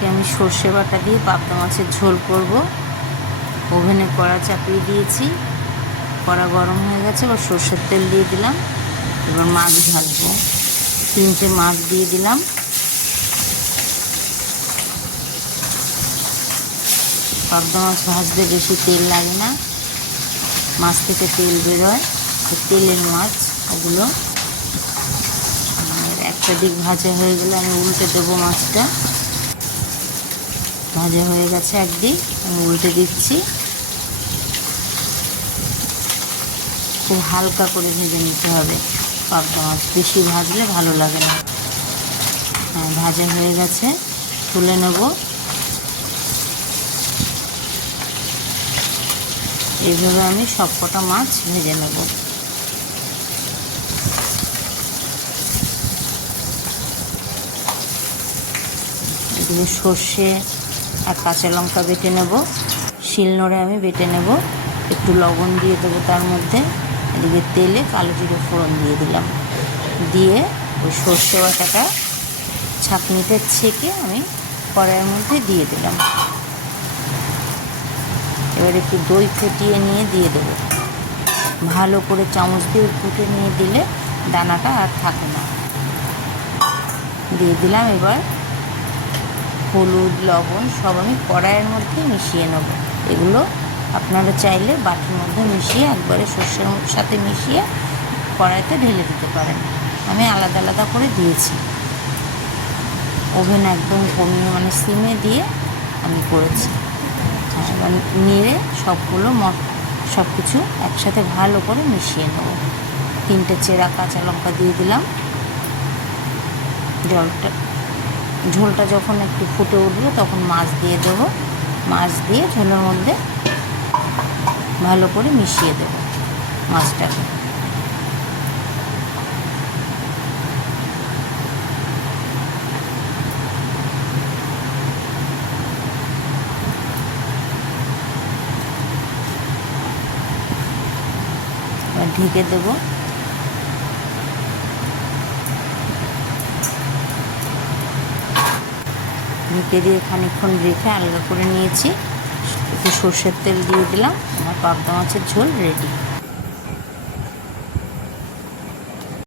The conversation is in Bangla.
আজকে আমি সর্ষে বাটা দিয়ে পাবদা মাছের ঝোল করব। ওভেনে কড়া চাপিয়ে দিয়েছি। কড়া গরম হয়ে গেছে, এবার সর্ষের তেল দিয়ে দিলাম। এবার মাছ ভাজবো। তিনটে মাছ দিয়ে দিলাম। পাবদা মাছ ভাজতে বেশি তেল লাগে না। মাছ থেকে তেল বেরোয়। তেলের মাছ, ওগুলো। একটা দিক ভাজা হয়ে গেলে আমি উল্টে দেবো মাছটা। ভাজা হয়ে গেছে একদিক আমি উল্টে দিচ্ছি। খুব হালকা করে ভেজে নিতে হবে। পাবদা মাছ বেশি ভাজলে ভালো লাগে না। হ্যাঁ ভাজা হয়ে গেছে, তুলে নেব। এইভাবে আমি সব কটা মাছ ভেজে নেব। এদিকে সর্ষে আর কাঁচা লঙ্কা বেটে নেব। শিলনোড়ে আমি বেটে নেব। একটু লবণ দিয়ে দেবো তার মধ্যে। এদিকে তেলে কালো জিরে ফোড়ন দিয়ে দিলাম। দিয়ে ওই সর্ষে বাটাটা ছাঁকনিতে ছেঁকে আমি কড়াইয়ের মধ্যে দিয়ে দিলাম। এবার একটু দই ফুটিয়ে নিয়ে দিয়ে দেবো। ভালো করে চামচ দিয়ে ফুটে নিয়ে দিলে দানাটা আর থাকে না। দিয়ে দিলাম এবার হলুদ, লবণ সব আমি কড়াইয়ের মধ্যে মিশিয়ে নেব। এগুলো আপনারা চাইলে বাটির মধ্যে মিশিয়ে একবারে সর্ষের সাথে মিশিয়ে কড়াইতে ঢেলে দিতে পারেন। আমি আলাদা আলাদা করে দিয়েছি। ওভেন একদম কমিয়ে মানে সিমে দিয়ে আমি করেছি। এবার নেড়ে সবগুলো সব কিছু একসাথে ভালো করে মিশিয়ে নেব। তিনটে চেরা কাঁচা লঙ্কা দিয়ে দিলাম। জলটা ঝোলটা যখন একটু ফুটে উঠবে, তখন মাছ দিয়ে দেবো। মাছ দিয়ে ঝোলের মধ্যে ভালো করে মিশিয়ে দেবো মাছটাকে। ঢেকে দেবো। ঢেকে দিয়ে খানিকক্ষণ রেখে আলগা করে নিয়েছি। একটু সর্ষের তেল দিয়ে দিলাম। আমার পাবদা মাছের ঝোল রেডি